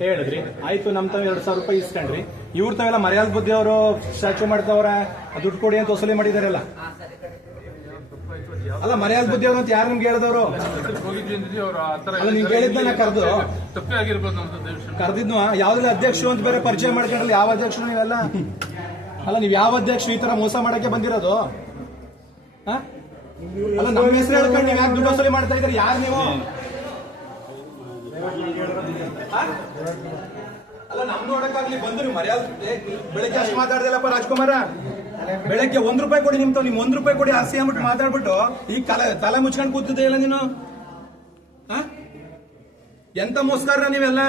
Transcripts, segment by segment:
ಹೇಳಿದ್ರಿ ಆಯ್ತು, ನಮ್ ತಾವ್ 2,000 ರೂಪಾಯಿ ಇಸ್ಕೊಂಡ್ರಿ. ಇವ್ರ ತಾವೆಲ್ಲ ಮರ್ಯಾದ ಬುದ್ಧಿ ಅವರು ಸ್ಟ್ಯಾಚು ಮಾಡ್ತಾವ್ರ, ದುಡ್ಡು ಕೊಡಿ ಅಂತ ವಸೂಲಿ ಮಾಡಿದಾರಲ್ಲ. ಅಲ್ಲ, ಮರ್ಯಾದ ಬುದ್ಧಿ ಅವ್ರು ಅಂತ ಯಾರು ನಿಮ್ಗೆ ಹೇಳಿದವರು? ಅಲ್ಲ, ನಿಮ್ಗೆ ಹೇಳಿದ್ನ ಕರೆದಿದ್ನು ಯಾವ್ದ್ರಲ್ಲಿ ಅಧ್ಯಕ್ಷರು ಅಂತ ಬೇರೆ ಪರಿಚಯ ಮಾಡ್ಕೊಂಡ್ರಲ್ಲ. ಯಾವ ಅಧ್ಯಕ್ಷರು ನೀವೆಲ್ಲ? ಅಲ್ಲ, ನೀವ್ ಯಾವ ಅಧ್ಯಕ್ಷರು ಈ ತರ ಮೋಸ ಮಾಡಕ್ಕೆ ಬಂದಿರೋದು? ಅಲ್ಲ, ನಮ್ಮ ಹೆಸರು ಹೇಳ್ಕೊಂಡು ನೀವ್ ಯಾಕೆ ದುಡ್ಡು ವಸೂಲಿ ಮಾಡ್ತಾ ಇದ್ದೀರಿ? ಯಾರು ನೀವು? ಅಲ್ಲ, ನಮ್ ನೋಡಕ್ಕಾಗ್ಲಿ ಬಂದು ನೀವು ಮರ್ಯಾದೆ ಬೆಳಗ್ಗೆ ಅಷ್ಟು ಮಾತಾಡ್ದಿಲ್ಲಪ್ಪ ರಾಜ್ಕುಮಾರ. ಬೆಳಗ್ಗೆ ₹1 ಕೊಡಿ, ನಿಮ್ ನಿಮ್ ₹1 ಕೊಡಿ ಆರ್ಸಿ ಅಂದ್ಬಿಟ್ಟು ಮಾತಾಡ್ಬಿಟ್ಟು ಈ ತಲೆ ಮುಚ್ಕೊಂಡು ಕೂತಿದ್ದೆ ಇಲ್ಲ ನೀನು. ಎಂತ ಮೋಸ್ಕಾರ ನೀವೆಲ್ಲ.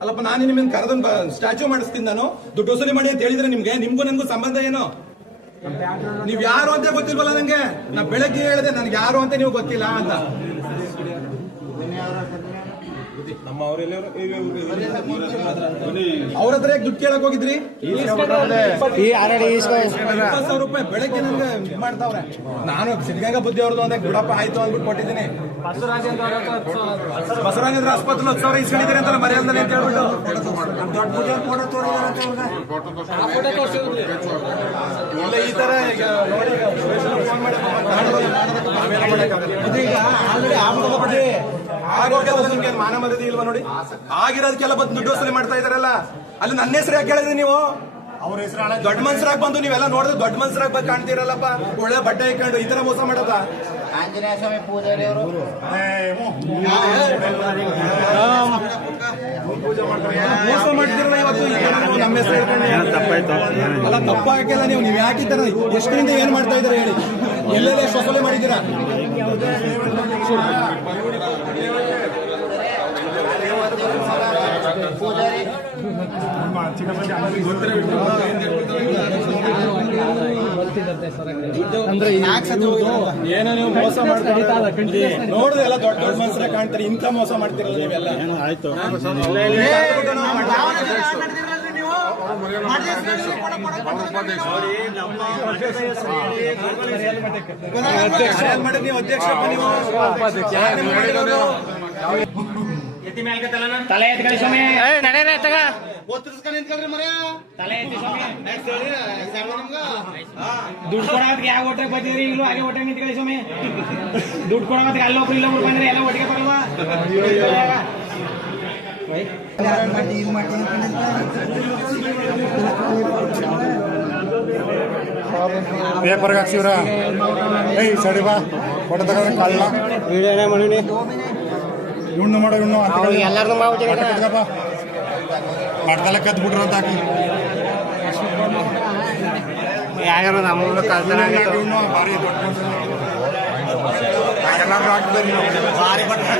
ಅಲ್ಲಪ್ಪ, ನಾನು ನಿಮ್ಗೆ ಕರೆದೊಂದು ಸ್ಟ್ಯಾಚ್ಯೂ ಮಾಡಿಸ್ತೀನಿ, ನಾನು ದುಡ್ಡು ವಸೂಲಿ ಮಾಡಿ ಅಂತ ಹೇಳಿದ್ರೆ ನಿಮ್ಗೂ ನನ್ಗೂ ಸಂಬಂಧ ಏನು? ನೀವ್ ಯಾರು ಅಂತ ಗೊತ್ತಿಲ್ವಲ್ಲ ನಂಗೆ. ನಾ ಬೆಳಗ್ಗೆ ಹೇಳಿದೆ ನನ್ಗೆ ಯಾರು ಅಂತ ನೀವು ಗೊತ್ತಿಲ್ಲ ಅಂತ. ಅವ್ರ ಹತ್ರ ದುಡ್ಡು ಕೇಳಕ್ ಹೋಗಿದ್ರಿ? 20,000 ರೂಪಾಯಿ ಬೆಳಗ್ಗೆ ನನ್ಗೆ ಇದು ಮಾಡ್ತಾವ್ರೆ. ನಾನು ಸಿದ್ಧಗಂಗಾ ಬುದ್ಧಿ ಅವ್ರದ್ದು ಒಂದೇ ಗುಡಪ್ಪ ಆಯ್ತು ಅಂದ್ಬಿಟ್ಟು ಕೊಟ್ಟಿದ್ದೀನಿ. ಬಸವರಾಜೇಂದ್ರ ಆಸ್ಪತ್ರೆ 10,000 ಇಸ್ಕೊಂಡಿದ್ದಾರೆ ಅಂತ ಮರ್ಯಾದನೆ ಅಂತ ಹೇಳ್ಬಿಟ್ಟು ಇಲ್ಲ ಈ ತರ ಫೋನ್ ಮಾಡಿ ನಿಮ್ಗೆ ಮಾನ ಮರ್ಯಾದೆ ಇಲ್ವಾ ನೋಡಿ? ಆಗಿರೋದಕ್ಕೆಲ್ಲ ಬಂದು ದುಡ್ಡು ವಸೂಲಿ ಮಾಡ್ತಾ ಇದಾರಲ್ಲ. ಅಲ್ಲಿ ನನ್ನ ಹೆಸರು ಯಾಕೆ ಹೇಳಿದ್ರಿ ನೀವು? ಅವ್ರ ಹೆಸರು ದೊಡ್ಡ ಮನ್ಸರಾಗಿ ಬಂದು ನೀವೆಲ್ಲ ನೋಡಿದ್ರೆ ದೊಡ್ಡ ಮನ್ಸರಾಗಿ ಕಾಣ್ತಿರಲ್ಲಪ್ಪ. ಒಳ್ಳೆ ಬಟ್ಟೆ ಇಟ್ಕೊಂಡು ಈ ತರ ಮೋಸ ಮಾಡದ? ಆಂಜನೇಯ ಸ್ವಾಮಿ ಪೂಜಾರಿ ಅವರು ಮೋಸ ಮಾಡ್ತಿರಲ್ಲ ಇವತ್ತು. ನಮ್ಮ ಹೆಸರು ಹೇಳ್ಕೊಂಡು ಅಲ್ಲ, ತಪ್ಪಾಗಕ್ಕೆಲ್ಲ ನೀವು ಯಾಕೆ ಈ ತರ ಎಷ್ಟರಿಂದ ಏನ್ ಮಾಡ್ತಾ ಇದಾರೆ ಹೇಳಿ? ಎಲ್ಲೆಲ್ಲ ಎಷ್ಟು ವಸೂಲಿ ಮಾಡಿದ್ದೀರಾ? ಪೂಜಾರಿ ಏನೋ ನೀವು ಮೋಸ ಮಾಡ್ತಾ ನೋಡಿದ್ರೆ ಎಲ್ಲ ದೊಡ್ಡ ದೊಡ್ಡ ಮನ್ಸರ ಕಾಣ್ತಾರೆ. ಇಂಥ ಮೋಸ ಮಾಡ್ತಿರಲ್ಲ ನೀವೆಲ್ಲ. ಆಯ್ತು, ಮಾಡಿ ನೀವು ಅಧ್ಯಕ್ಷ ತಲೆ ಎತ್ಕೊಳ್ಳಿ ಸ್ವಾಮಿ, ನಡೆಯ ತಗ ನಿಂತ್ಕೊಳ್ರಿ ಮರ ತಲೆ ಎತ್ತಿ ಸ್ವಾಮಿ. ದುಡ್ಡು ಕೊಡೋದಕ್ಕೆ ಯಾವ ಒಟ್ಟಿಗೆ ಬಂದಿದ್ರಿ? ಇಲ್ಲೂ ಹಾಗೆ ಒಟ್ಟಿಗೆ ನಿಂತ್ಕೊಳ್ಳಿ ಸ್ವಾಮಿ. ದುಡ್ಡು ಕೊಡೋದಕ್ಕೆ ಅಲ್ಲೊಬ್ರು ಇಲ್ಲೊಬ್ರು ಬಂದ್ರೆ ಎಲ್ಲ ಒಟ್ಟಿಗೆ ಬರಲ್ವಾ? ಪೇಪರ್ಗೆ ಹಾಕ್ಸಿವ್ರ ಸರಿ ಬಾ ಫೋಟೋ ತಗೊಂಡ್ರೆ ಕಳ್ಳ ವಿಡಿಯೋನೇ ಮಾಡಿ ಇವ್ನು ಮಾಡೋ ಇವ್ನು ಎಲ್ಲಾರ್ದು ಪಟ್ಕಲೆ ಕದ್ದು ಬಿಟ್ರು ಅಂತ ಹಾಕಿ ಯಾರು ನಮ್ಮ ಕಳ್ತನ ಇವ್ನು ಭಾರಿ ದೊಡ್ಡ ಎಲ್ಲರೂ ಹಾಕಿದ್ರೆ ಭಾರಿ ಬಟ್ಟೆ